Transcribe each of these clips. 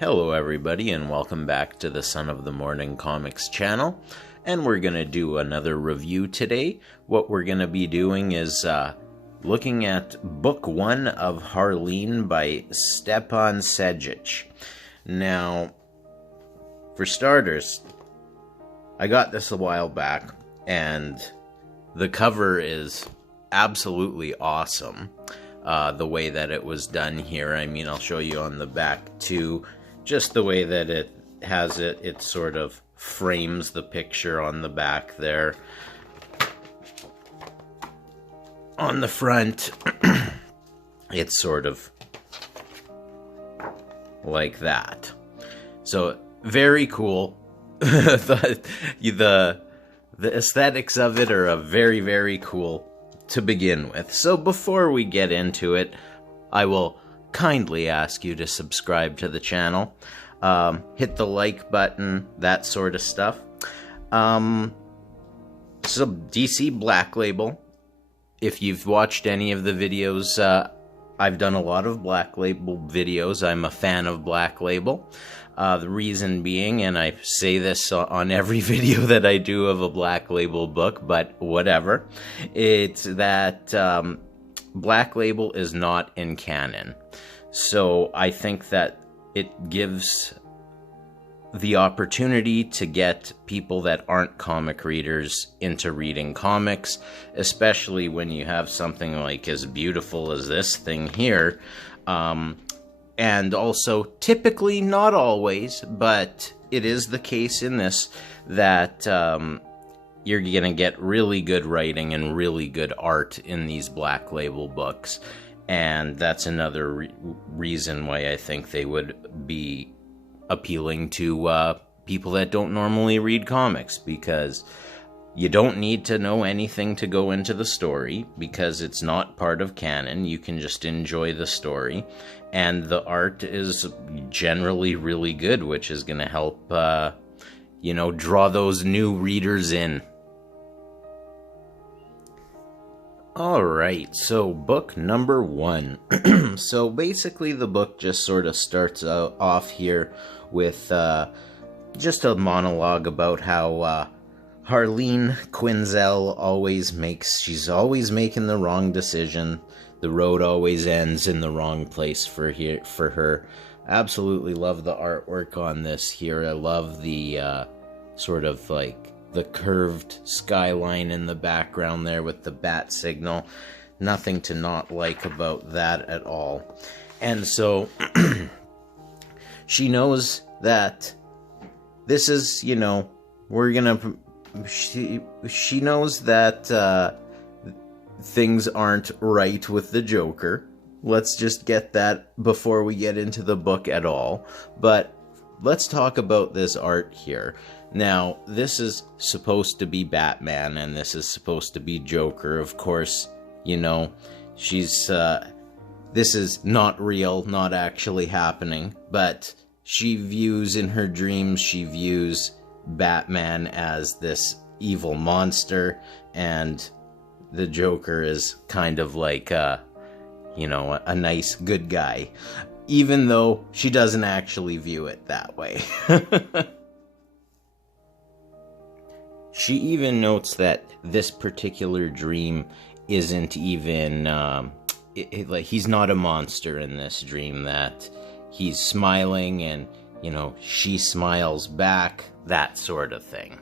Hello everybody and welcome back to the Son of the Morning Comics channel, and we're going to do another review today. What we're going to be doing is looking at Book 1 of Harleen by Stepan Sejic. Now, for starters, I got this a while back, and the cover is absolutely awesome. The way that it was done here, I mean, I'll show you on the back too. Just the way that it has it, it sort of frames the picture on the back there. On the front, it's sort of like that. So, very cool. the aesthetics of it are very, very cool to begin with. So before we get into it, I will kindly ask you to subscribe to the channel, hit the like button, that sort of stuff. So DC Black Label, if you've watched any of the videos, I've done a lot of Black Label videos. I'm a fan of Black Label. The reason being, and I say this on every video that I do of a Black Label book, but whatever, it's that Black Label is not in canon. So I think that it gives the opportunity to get people that aren't comic readers into reading comics, especially when you have something like as beautiful as this thing here. And also, typically, not always, but it is the case in this, that you're going to get really good writing and really good art in these Black Label books. And that's another reason why I think they would be appealing to people that don't normally read comics, because you don't need to know anything to go into the story, because it's not part of canon. You can just enjoy the story, and the art is generally really good, which is going to help, draw those new readers in. Alright, so book number 1. So basically the book just sort of starts off here with just a monologue about how Harleen Quinzel she's always making the wrong decision. The road always ends in the wrong place for her. Absolutely love the artwork on this here. I love the sort of like the curved skyline in the background there with the bat signal. Nothing to not like about that at all. And so she knows that this is, she knows that things aren't right with the Joker. Let's just get that before we get into the book at all. But let's talk about this art here. Now, this is supposed to be Batman, and this is supposed to be Joker. Of course, she's, this is not real, not actually happening, but in her dreams, she views Batman as this evil monster, and the Joker is kind of like, a nice, good guy, even though she doesn't actually view it that way. She even notes that this particular dream isn't even, like, he's not a monster in this dream, that he's smiling and, she smiles back, that sort of thing.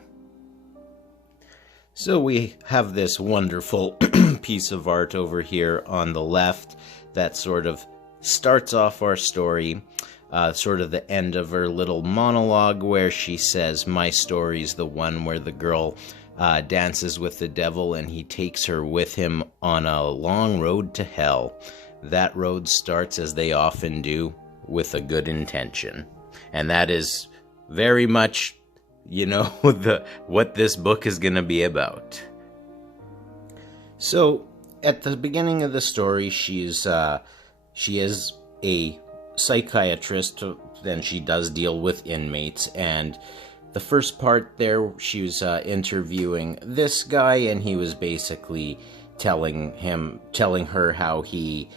So we have this wonderful piece of art over here on the left that sort of starts off our story. Sort of the end of her little monologue where she says, "My story's the one where the girl dances with the devil and he takes her with him on a long road to hell. That road starts, as they often do, with a good intention." And that is very much, what this book is going to be about. So, at the beginning of the story, she is a psychiatrist, and she does deal with inmates, and the first part there, she was interviewing this guy, and he was basically telling her how he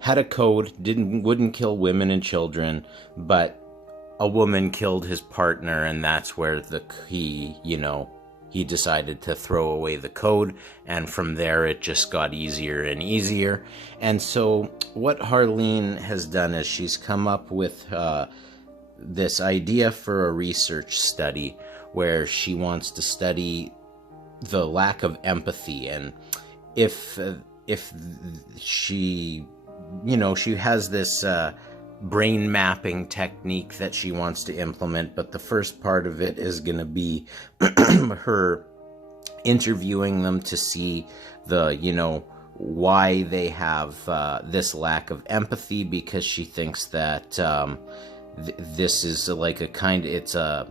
had a code, wouldn't kill women and children, but a woman killed his partner, and that's where he decided to throw away the code, and from there it just got easier and easier. And so what Harleen has done is she's come up with this idea for a research study where she wants to study the lack of empathy, and if she has this brain mapping technique that she wants to implement, but the first part of it is going to be her interviewing them to see why they have this lack of empathy, because she thinks that this is it's a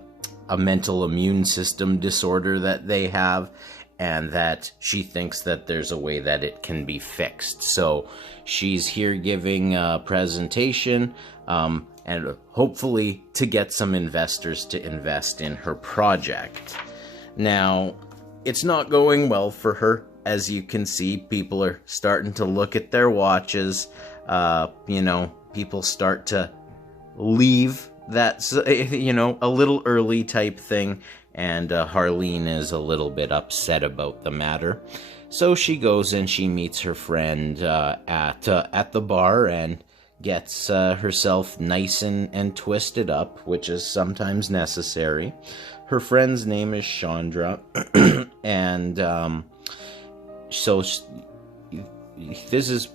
mental immune system disorder that they have, and that she thinks that there's a way that it can be fixed. So she's here giving a presentation, and hopefully to get some investors to invest in her project. Now, it's not going well for her. As you can see, people are starting to look at their watches. People start to leave. That's, a little early type thing. And Harleen is a little bit upset about the matter. So she goes and she meets her friend at the bar and gets herself nice and twisted up, which is sometimes necessary. Her friend's name is Chandra, and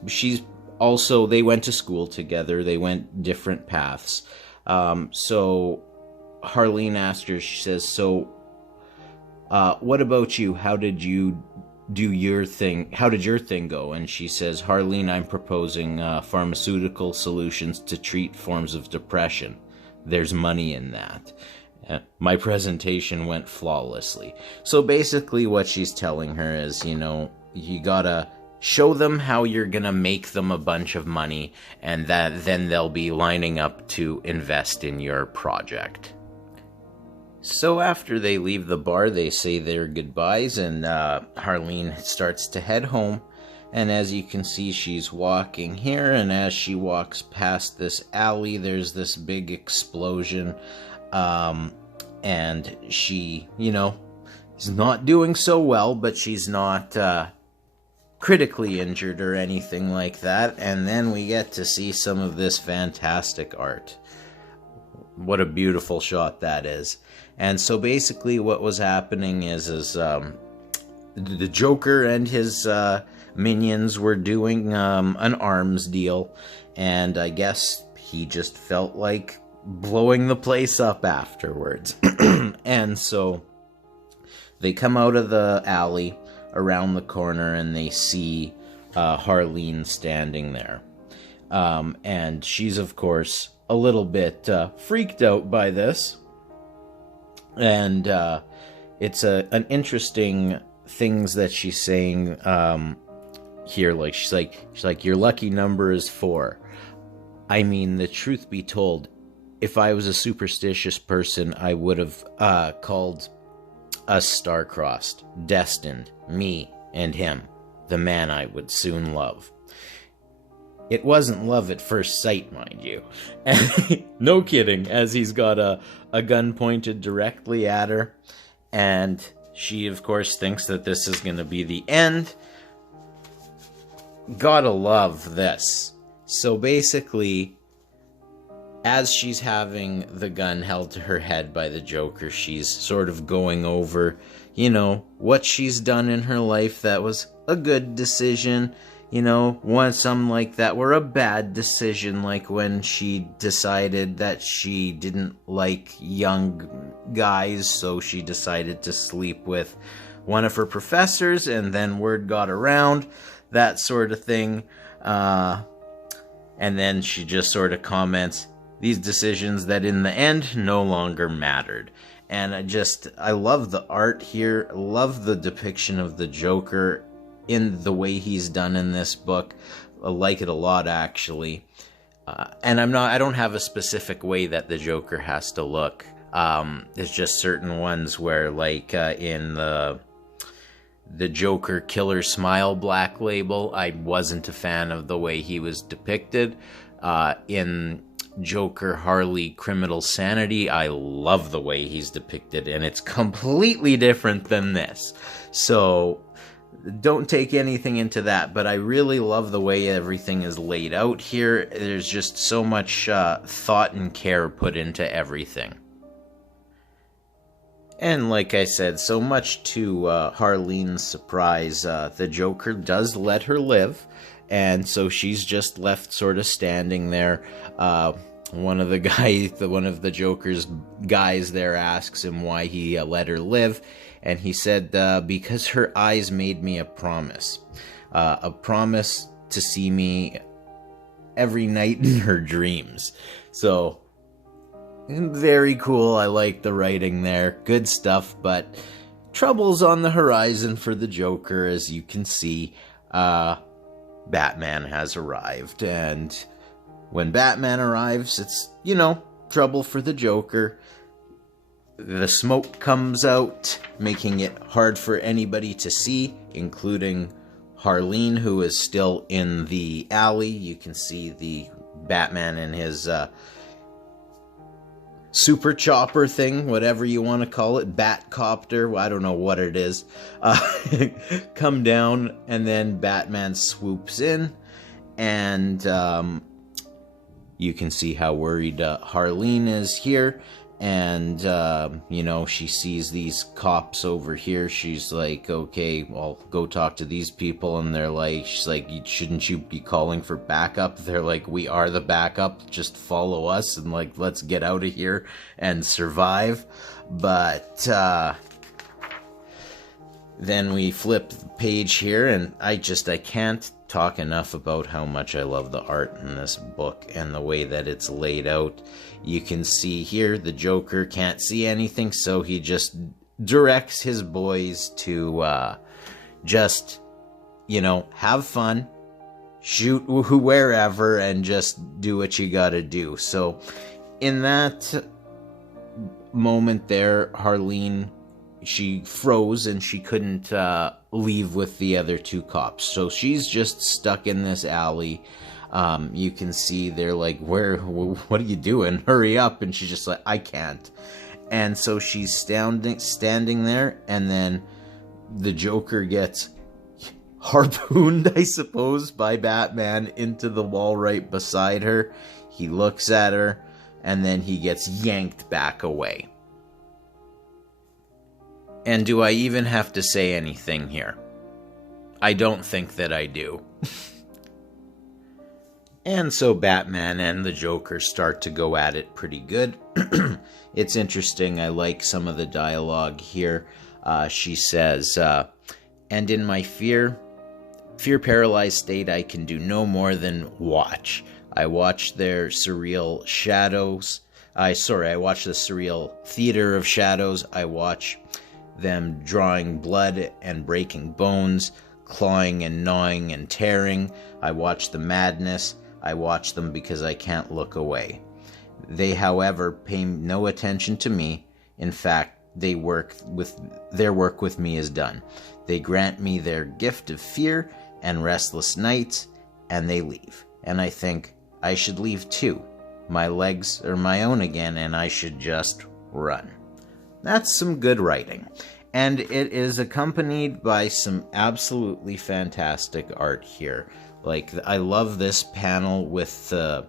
she's also, they went to school together. They went different paths. So Harleen asked her, she says, so what about you? How did you do your thing? How did your thing go? And she says, Harleen, I'm proposing pharmaceutical solutions to treat forms of depression. There's money in that. My presentation went flawlessly. So basically what she's telling her is, you gotta show them how you're gonna make them a bunch of money, and then they'll be lining up to invest in your project. So after they leave the bar, they say their goodbyes, and Harleen starts to head home. And as you can see, she's walking here, and as she walks past this alley, there's this big explosion. And she, is not doing so well, but she's not critically injured or anything like that. And then we get to see some of this fantastic art. What a beautiful shot that is. And so basically what was happening is the Joker and his minions were doing an arms deal, and I guess he just felt like blowing the place up afterwards. And so they come out of the alley around the corner, and they see Harleen standing there. And she's, of course, a little bit freaked out by this. And it's an interesting things that she's saying here. Like she's like, your lucky number is 4. I mean, the truth be told, if I was a superstitious person, I would have called us star-crossed, destined, me and him, the man I would soon love. It wasn't love at first sight, mind you. No kidding, as he's got a gun pointed directly at her. And she, of course, thinks that this is going to be the end. Gotta love this. So basically, as she's having the gun held to her head by the Joker, she's sort of going over, what she's done in her life that was a good decision. Some like that were a bad decision, like when she decided that she didn't like young guys, so she decided to sleep with one of her professors, and then word got around, that sort of thing. And then she just sort of comments, these decisions that in the end no longer mattered. And I love the art here, I love the depiction of the Joker in the way he's done in this book. I like it a lot, actually. And I don't have a specific way that the Joker has to look. There's just certain ones where, like, in the Joker Killer Smile Black Label. I wasn't a fan of the way he was depicted. In Joker Harley Criminal Sanity, I love the way he's depicted, and it's completely different than this. So don't take anything into that, but I really love the way everything is laid out here. There's just so much thought and care put into everything. And like I said, so much to Harleen's surprise, the Joker does let her live, and so she's just left sort of standing there. One of the Joker's guys there asks him why he let her live, and he said, because her eyes made me a promise to see me every night in her dreams. So, very cool. I like the writing there. Good stuff, but trouble's on the horizon for the Joker, as you can see. Batman has arrived, and when Batman arrives, it's, trouble for the Joker. The smoke comes out, making it hard for anybody to see, including Harleen, who is still in the alley. You can see the Batman in his super chopper thing, whatever you want to call it, Batcopter, I don't know what it is, come down, and then Batman swoops in, and you can see how worried Harleen is here, and, she sees these cops over here. She's like, okay, I'll go talk to these people, and she's like, shouldn't you be calling for backup? They're like, we are the backup, just follow us, and, let's get out of here and survive. But, then we flip the page here, and I can't talk enough about how much I love the art in this book and the way that it's laid out. You can see here the Joker can't see anything, so he just directs his boys to just, have fun, shoot wherever, and just do what you gotta do. So in that moment there, Harleen, she froze and she couldn't leave with the other two cops. So she's just stuck in this alley. You can see they're like, what are you doing? Hurry up. And she's just like, I can't. And so she's standing there, and then the Joker gets harpooned, I suppose, by Batman into the wall right beside her. He looks at her, and then he gets yanked back away. And do I even have to say anything here? I don't think that I do. And so Batman and the Joker start to go at it pretty good. It's interesting. I like some of the dialogue here. She says, and in my fear-paralyzed state, I can do no more than watch. I watch their surreal shadows. I watch the surreal theater of shadows. I watch them drawing blood and breaking bones, clawing and gnawing and tearing. I watch the madness. I watch them because I can't look away. They, however, pay no attention to me. In fact, their work with me is done. They grant me their gift of fear and restless nights, and they leave. And I think I should leave too. My legs are my own again, and I should just run. That's some good writing. And it is accompanied by some absolutely fantastic art here. I love this panel with the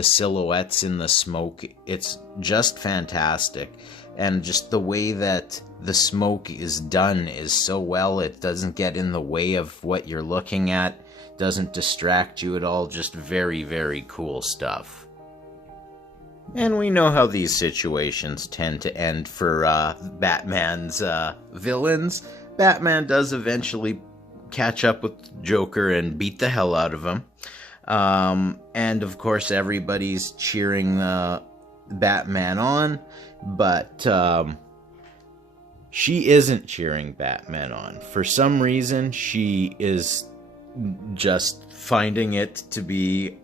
silhouettes in the smoke. It's just fantastic. And just the way that the smoke is done is so well. It doesn't get in the way of what you're looking at. Doesn't distract you at all. Just very, very cool stuff. And we know how these situations tend to end for Batman's villains. Batman does eventually catch up with Joker and beat the hell out of him. And of course everybody's cheering Batman on, but she isn't cheering Batman on. For some reason, she is just finding it to be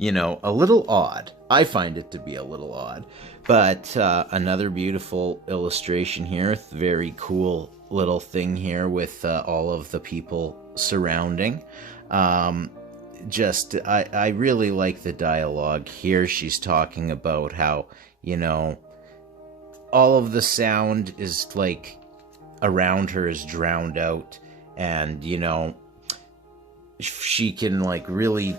a little odd. I find it to be a little odd. But another beautiful illustration here. Very cool little thing here with all of the people surrounding. I really like the dialogue here. She's talking about how, all of the sound is like around her is drowned out, and she can like really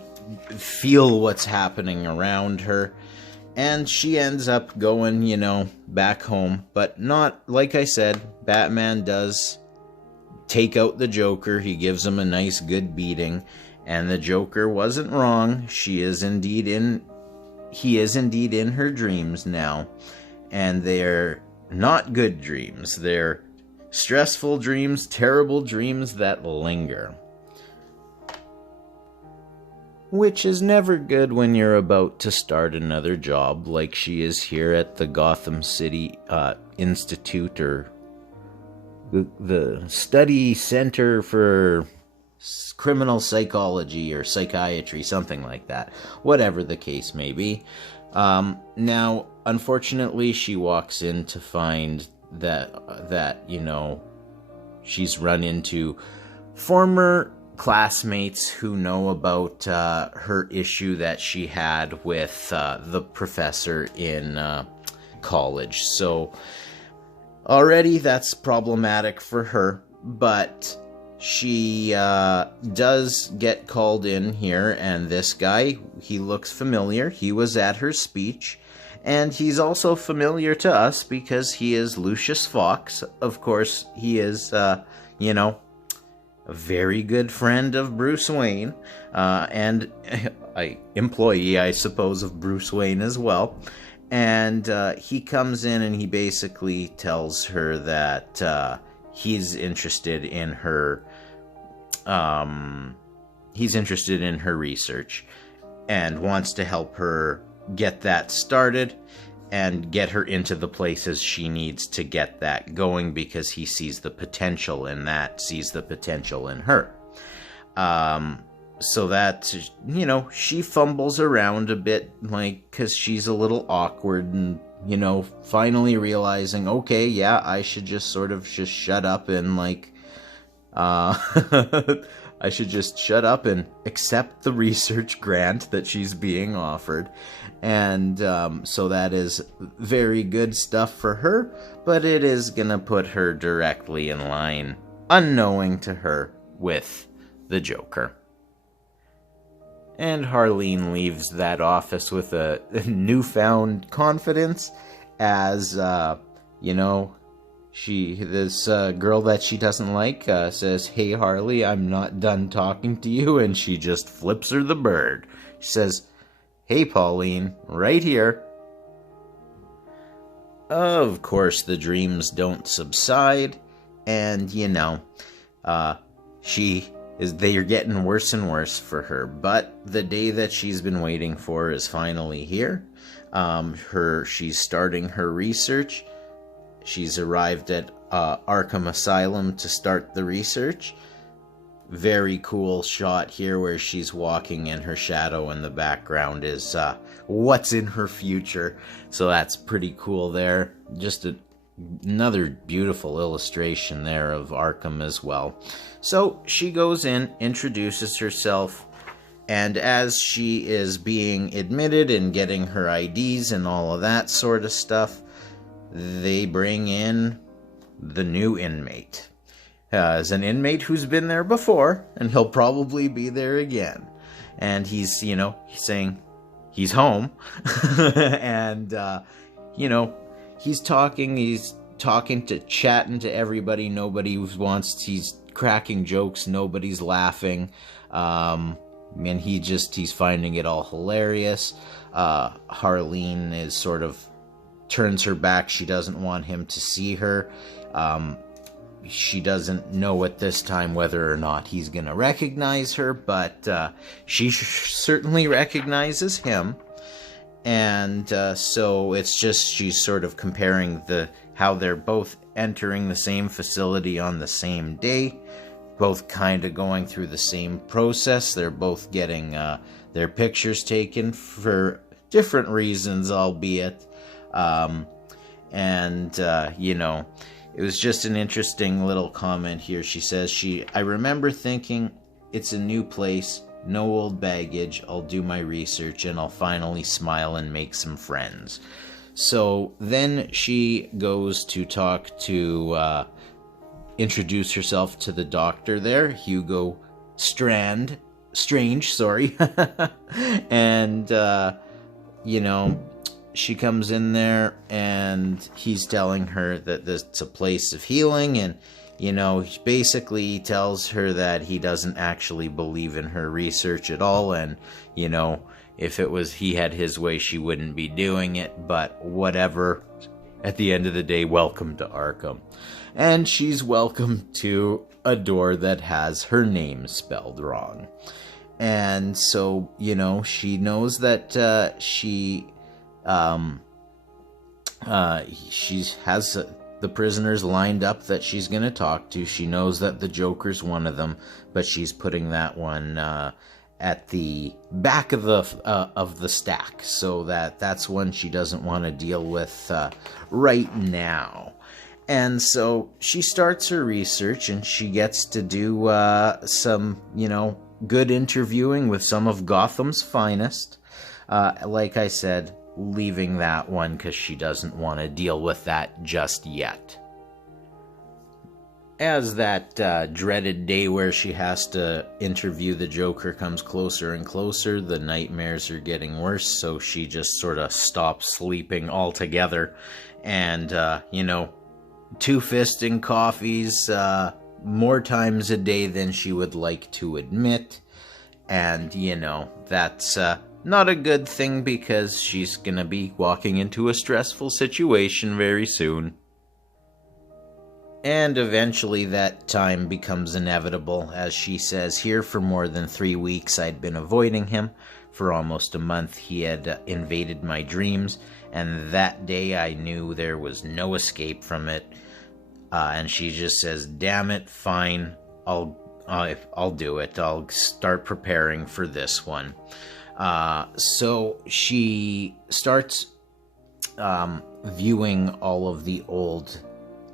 feel what's happening around her, and she ends up going back home. But not, like I said, Batman does take out the Joker. He gives him a nice good beating, and the Joker wasn't wrong. He is indeed in her dreams now, and they're not good dreams. They're stressful dreams, terrible dreams that linger. Which is never good when you're about to start another job, like she is here at the Gotham City Institute, or the Study Center for Criminal Psychology or Psychiatry, something like that. Whatever the case may be. Now, unfortunately, she walks in to find that she's run into former classmates who know about her issue that she had with the professor in college. So already that's problematic for her, but she does get called in here, and this guy, he looks familiar. He was at her speech, and he's also familiar to us because he is Lucious Fox. Of course, he is, a very good friend of Bruce Wayne, and an employee, I suppose, of Bruce Wayne as well. And he comes in and he basically tells her that he's interested in her research and wants to help her get that started and get her into the places she needs to get that going, because he sees the potential in that, sees the potential in her. So that, she fumbles around a bit, like, because she's a little awkward, and, finally realizing, okay, yeah, I should just sort of just shut up and, like, I should just shut up and accept the research grant that she's being offered. And so that is very good stuff for her, but it is going to put her directly in line, unknowing to her, with the Joker. And Harleen leaves that office with a newfound confidence as, this girl that she doesn't like says, "Hey, Harley, I'm not done talking to you," and she just flips her the bird. She says, "Hey, Pauline, right here." Of course, the dreams don't subside, and, they are getting worse and worse for her. But the day that she's been waiting for is finally here. She's starting her research. She's arrived at Arkham Asylum to start the research. Very cool shot here where she's walking and her shadow in the background is what's in her future. So that's pretty cool there. Just another beautiful illustration there of Arkham as well. So she goes in, introduces herself, and as she is being admitted and getting her IDs and all of that sort of stuff, they bring in the new inmate. As an inmate who's been there before, and he'll probably be there again. And he's, he's saying he's home. And, he's talking chatting to everybody. Nobody he's cracking jokes. Nobody's laughing. And he's finding it all hilarious. Harleen is sort of turns her back. She doesn't want him to see her. She doesn't know at this time whether or not he's going to recognize her, but she certainly recognizes him. And so it's just she's sort of comparing how they're both entering the same facility on the same day, both kind of going through the same process. They're both getting their pictures taken for different reasons, albeit. It was just an interesting little comment here. She says, I remember thinking, it's a new place, no old baggage, I'll do my research, and I'll finally smile and make some friends. So then she goes to talk to, introduce herself to the doctor there, Hugo Strange, and, she comes in there and he's telling her that it's a place of healing, and basically he tells her that he doesn't actually believe in her research at all, and if it was he had his way, she wouldn't be doing it, but whatever. At the end of the day, welcome to Arkham. And she's welcome to a door that has her name spelled wrong. And so, she knows that she has the prisoners lined up that she's going to talk to. She knows that the Joker's one of them, but she's putting that one at the back of the stack, so that's one she doesn't want to deal with right now. And so she starts her research, and she gets to do some, good interviewing with some of Gotham's finest. Like I said, leaving that one because she doesn't want to deal with that just yet. As that dreaded day where she has to interview the Joker comes closer and closer, the nightmares are getting worse, so she just sort of stops sleeping altogether. And, two-fisting coffees more times a day than she would like to admit. And, that's not a good thing, because she's going to be walking into a stressful situation very soon. And eventually that time becomes inevitable, as she says here, for more than 3 weeks I'd been avoiding him. For almost a month he had invaded my dreams, and that day I knew there was no escape from it. And she just says, damn it, fine, I'll do it. I'll start preparing for this one. So she starts viewing all of the old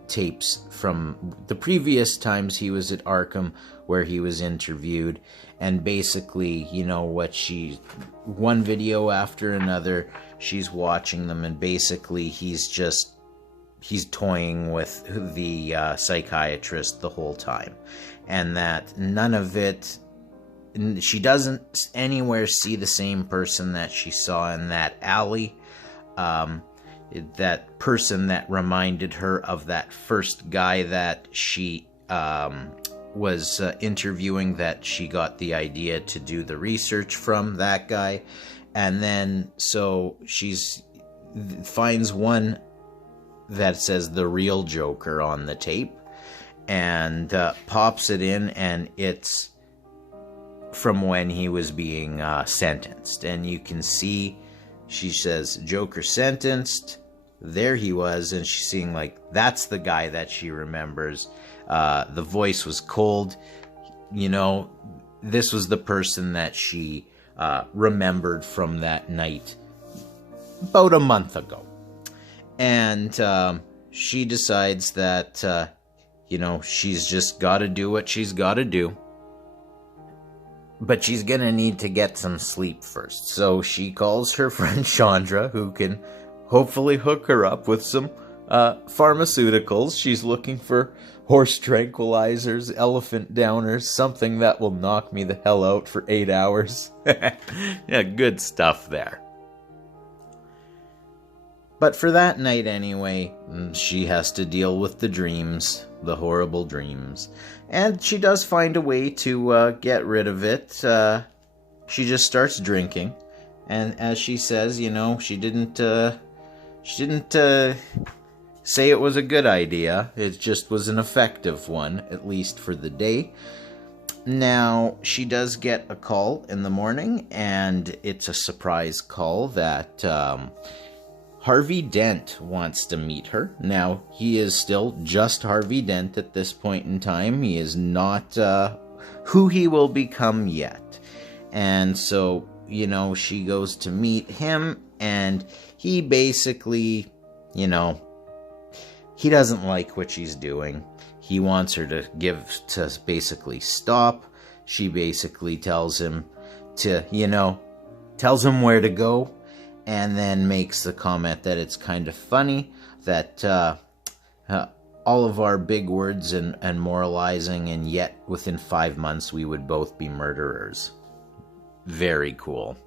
tapes from the previous times he was at Arkham, where he was interviewed, and basically, one video after another, she's watching them, and basically he's toying with the psychiatrist the whole time, and that none of it, she doesn't anywhere see the same person that she saw in that alley, that person that reminded her of that first guy that she was interviewing, that she got the idea to do the research from, that guy. And then so she's finds one that says the real Joker on the tape, and pops it in, and it's from when he was being sentenced. And you can see, she says, Joker sentenced, there he was, and she's seeing, that's the guy that she remembers. The voice was cold. This was the person that she remembered from that night about a month ago. And she decides that, she's just got to do what she's got to do. But she's going to need to get some sleep first. So she calls her friend Chandra, who can hopefully hook her up with some pharmaceuticals. She's looking for horse tranquilizers, elephant downers, something that will knock me the hell out for 8 hours. Yeah, good stuff there. But for that night anyway, she has to deal with the dreams, the horrible dreams. And she does find a way to get rid of it. She just starts drinking. And as she says, she didn't say it was a good idea. It just was an effective one, at least for the day. Now, she does get a call in the morning, and it's a surprise call that Harvey Dent wants to meet her. Now, he is still just Harvey Dent at this point in time. He is not who he will become yet. And so you know, she goes to meet him, and he basically, you know, he doesn't like what she's doing. He wants her to basically stop. She basically tells him to, you know, tells him where to go, and then makes the comment that it's kind of funny that all of our big words and moralizing, and yet within 5 months we would both be murderers. Very cool.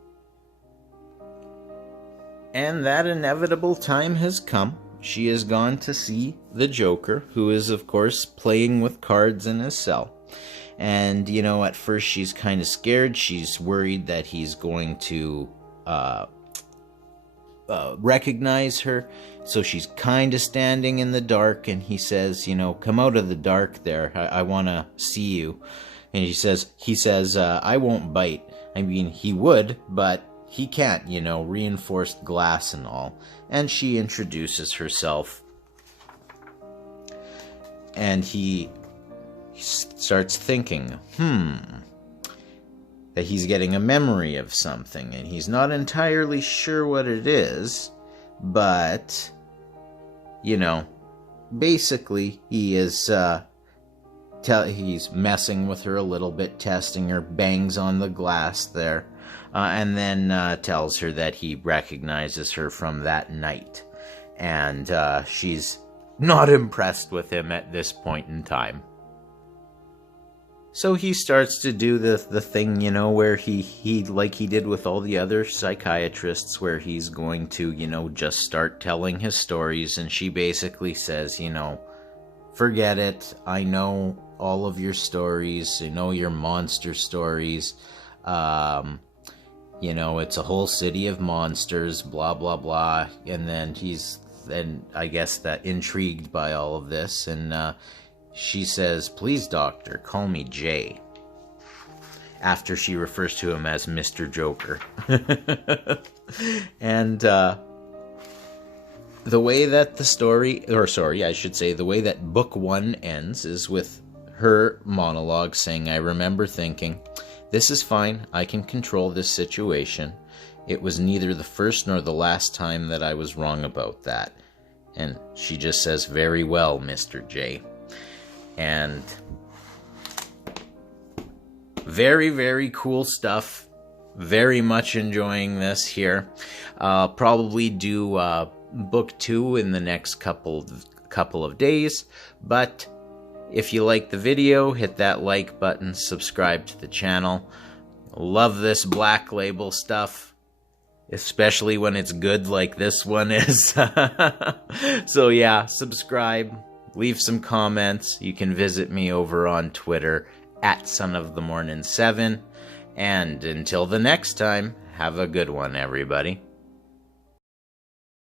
And that inevitable time has come. She has gone to see the Joker, who is, of course, playing with cards in his cell. And, you know, at first she's kind of scared. She's worried that he's going to recognize her. So she's kind of standing in the dark, and he says, you know, come out of the dark there. I want to see you. And he says, I won't bite. I mean, he would, but he can't, you know, reinforced glass and all. And she introduces herself. And he starts thinking, that he's getting a memory of something, and he's not entirely sure what it is, but, you know, basically he is, he's messing with her a little bit, testing her, bangs on the glass there, and then tells her that he recognizes her from that night, and she's not impressed with him at this point in time. So he starts to do the thing, you know, where he like he did with all the other psychiatrists, where he's going to, you know, just start telling his stories, and she basically says, you know, forget it, I know all of your stories, I know your monster stories, you know, it's a whole city of monsters, blah, blah, blah, and then he's, then I guess that intrigued by all of this, and, she says, please, doctor, call me Jay. After she refers to him as Mr. Joker. And the way that the story, or sorry, I should say, the way that book 1 ends is with her monologue saying, I remember thinking, this is fine, I can control this situation. It was neither the first nor the last time that I was wrong about that. And she just says, very well, Mr. J. And very, very cool stuff. Very much enjoying this here. Probably do book 2 in the next couple of days. But if you like the video, hit that like button, subscribe to the channel. Love this Black Label stuff, especially when it's good like this one is. So yeah, subscribe. Leave some comments. You can visit me over on Twitter at SonOfTheMorning7. And until the next time, have a good one, everybody.